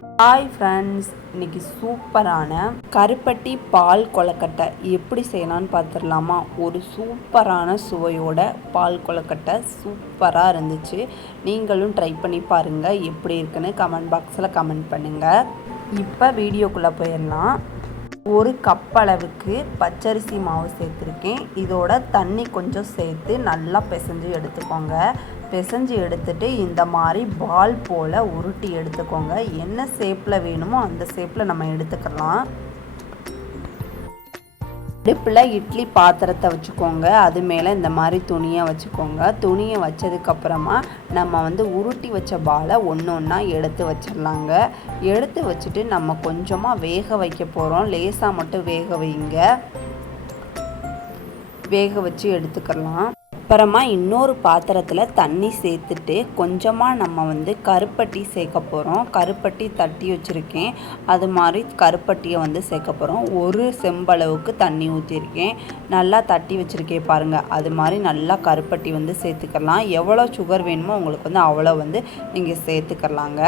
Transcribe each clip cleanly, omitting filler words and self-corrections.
Hi friends, இன்றைக்கி சூப்பரான கருப்பட்டி பால் கொழுக்கட்டை எப்படி செய்யலான்னு பார்த்துடலாமா? ஒரு சூப்பரான சுவையோட பால் கொழுக்கட்டை சூப்பராக இருந்துச்சு. நீங்களும் ட்ரை பண்ணி பாருங்கள். எப்படி இருக்குன்னு கமெண்ட் பாக்ஸில் கமெண்ட் பண்ணுங்கள். இப்போ வீடியோக்குள்ளே போயிடலாம். ஒரு கப் அளவுக்கு பச்சரிசி மாவு சேர்த்துருக்கேன். இதோட தண்ணி கொஞ்சம் சேர்த்து நல்லா பிசைஞ்சு எடுத்துக்கோங்க. பிசைஞ்சு எடுத்துட்டு இந்த மாதிரி பால் போல் உருட்டி எடுத்துக்கோங்க. என்ன ஷேப்பில் வேணுமோ அந்த ஷேப்பில் நம்ம எடுத்துக்கலாம். அடுப்பில் இட்லி பாத்திரத்தை வச்சுக்கோங்க. அது மேலே இந்த மாதிரி துணியை வச்சுக்கோங்க. துணியை வச்சதுக்கப்புறமா நம்ம உருட்டி வச்ச பாலை ஒன்று ஒன்றா எடுத்து வச்சிடலாங்க. எடுத்து வச்சுட்டு நம்ம கொஞ்சமாக வேக வைக்க போகிறோம். லேசாக மட்டும் வேக வைங்க. வேக வச்சு எடுத்துக்கலாம். அப்புறமா இன்னொரு பாத்திரத்தில் தண்ணி சேர்த்துட்டு கொஞ்சமாக நம்ம கருப்பட்டி சேர்க்க போகிறோம். கருப்பட்டி தட்டி வச்சுருக்கேன். அது மாதிரி கருப்பட்டியை சேர்க்க போகிறோம். ஒரு செம்பளவுக்கு தண்ணி ஊற்றிருக்கேன். நல்லா தட்டி வச்சுருக்கேன் பாருங்கள். அது மாதிரி நல்லா கருப்பட்டி சேர்த்துக்கலாம். எவ்வளோ சுகர் வேணுமோ உங்களுக்கு அவ்வளோ நீங்கள் சேர்த்துக்கலாங்க.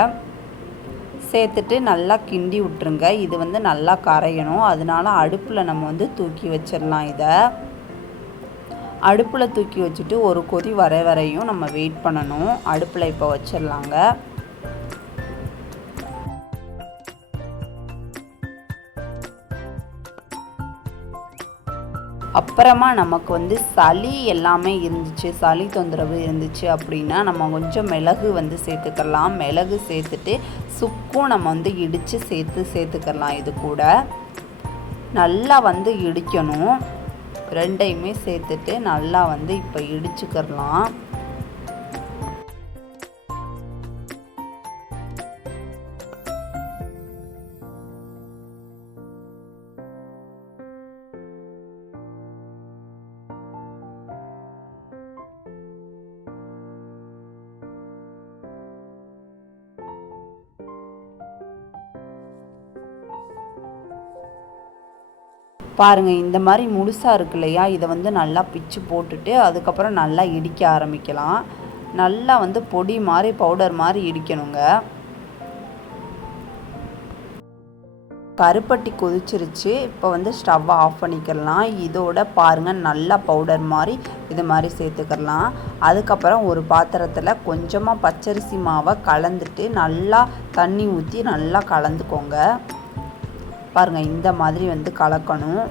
சேர்த்துட்டு நல்லா கிண்டி விட்டுருங்க. இது நல்லா கரையணும். அதனால அடுப்பில் நம்ம தூக்கி வச்சிடலாம். இதை அடுப்பில் தூக்கி வச்சுட்டு ஒரு கொதி வரையும் நம்ம வெயிட் பண்ணணும். அடுப்பில் இப்போ வச்சிடலாங்க. அப்புறமா நமக்கு சளி எல்லாமே இருந்துச்சு, சளி தொந்தரவு இருந்துச்சு அப்படின்னா நம்ம கொஞ்சம் மிளகு சேர்த்துக்கலாம். மிளகு சேர்த்துட்டு சுக்கும் நம்ம இடித்து சேர்த்துக்கலாம். இது கூட நல்லா இடிக்கணும். ரெண்டையுமே சேர்த்துட்டு நல்லா இப்போ இடிச்சுக்கிறலாம். பாருங்கள், இந்த மாதிரி முழுசாக இருக்கு இல்லையா? இதை நல்லா பிச்சு போட்டுட்டு அதுக்கப்புறம் நல்லா இடிக்க ஆரம்பிக்கலாம். நல்லா பொடி மாதிரி பவுடர் மாதிரி இடிக்கணுங்க. கருப்பட்டி கொதிச்சிருச்சு. இப்போ ஸ்டவ்வை ஆஃப் பண்ணிக்கலாம். இதோட பாருங்கள் நல்லா பவுடர் மாதிரி இது மாதிரி சேர்த்துக்கலாம். அதுக்கப்புறம் ஒரு பாத்திரத்தில் கொஞ்சமாக பச்சரிசி மாவை கலந்துட்டு நல்லா தண்ணி ஊற்றி நல்லா கலந்துக்கோங்க. பாருங்கள், இந்த மாதிரி கலக்கணும்.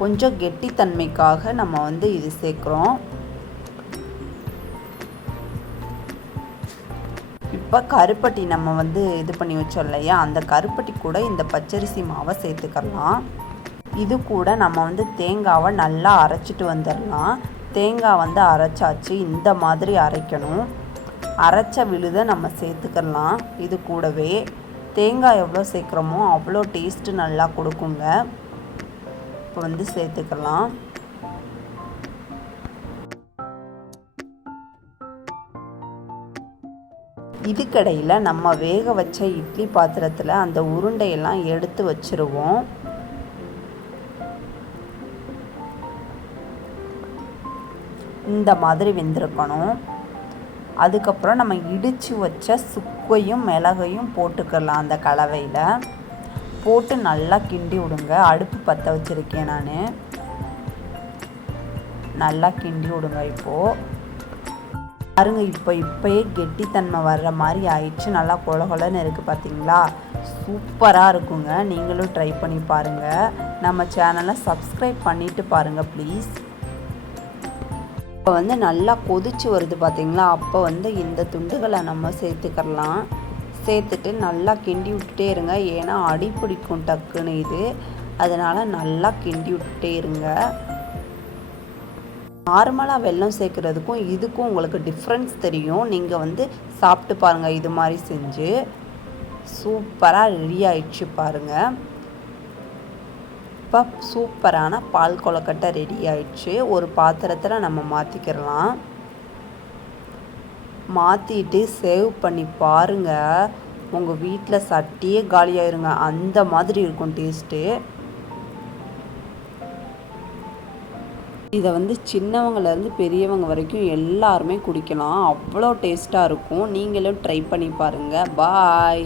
கொஞ்சம் கெட்டித்தன்மைக்காக நம்ம இது சேர்க்குறோம். இப்போ கருப்பட்டி நம்ம இது பண்ணி வச்சோம் இல்லையா? அந்த கருப்பட்டி கூட இந்த பச்சரிசி மாவை சேர்த்துக்கலாம். இது கூட நம்ம தேங்காவை நல்லா அரைச்சிட்டு வந்துடலாம். தேங்காய் அரைச்சாச்சு. இந்த மாதிரி அரைக்கணும். அரைச்ச விழுதை நம்ம சேர்த்துக்கலாம். இது கூடவே தேங்காய் எவ்வளோ சேர்க்குறோமோ அவ்வளோ டேஸ்ட்டு நல்லா கொடுக்குங்க. இப்போ சேர்த்துக்கலாம். இதுக்கடையில் நம்ம வேக வச்ச இட்லி பாத்திரத்தில் அந்த உருண்டையெல்லாம் எடுத்து வச்சுருவோம். இந்த மாதிரி வெந்திருக்கணும். அதுக்கப்புறம் நம்ம இடித்து வச்ச சுக்கையும் மிளகையும் போட்டுக்கலாம். அந்த கலவையில் போட்டு நல்லா கிண்டி விடுங்க. அடுப்பு பற்ற வச்சுருக்கேன் நான். நல்லா கிண்டி விடுங்க. இப்போது பாருங்க, இப்போயே கெட்டித்தன்மை வர்ற மாதிரி ஆயிடுச்சு. நல்லா கொலன்னு இருக்குது பார்த்தீங்களா? சூப்பராக இருக்குங்க. நீங்களும் ட்ரை பண்ணி பாருங்கள். நம்ம சேனலை சப்ஸ்கிரைப் பண்ணிவிட்டு பாருங்கள் ப்ளீஸ். இப்போ நல்லா கொதிச்சு வருது பார்த்தீங்களா? அப்போ இந்த துண்டுகளை நம்ம சேர்த்துக்கலாம். சேர்த்துட்டு நல்லா கிண்டி விட்டுட்டே இருங்க. ஏன்னா அடி பிடிக்கும் டக்குன்னு இது. அதனால் நல்லா கிண்டி விட்டுட்டே இருங்க. நார்மலாக வெல்லம் சேர்க்குறதுக்கும் இதுக்கும் உங்களுக்கு டிஃப்ரென்ஸ் தெரியும். நீங்கள் சாப்பிட்டு பாருங்கள். இது மாதிரி செஞ்சு சூப்பராக ரெடி ஆயிடுச்சு பாருங்கள். இப்போ சூப்பரான பால் கொழுக்கட்டை ரெடி ஆயிடுச்சு. ஒரு பாத்திரத்தில் நம்ம மாற்றிக்கிறலாம். மாற்றிட்டு சேவ் பண்ணி பாருங்கள். உங்கள் வீட்டில் சட்டியே காலியாயிருங்க. அந்த மாதிரி இருக்கும் டேஸ்ட்டு. இதை வந்து சின்னவங்கலேருந்து பெரியவங்க வரைக்கும் எல்லாருமே குடிக்கலாம். அவ்வளோ டேஸ்ட்டாக இருக்கும். நீங்களும் ட்ரை பண்ணி பாருங்கள். பாய்.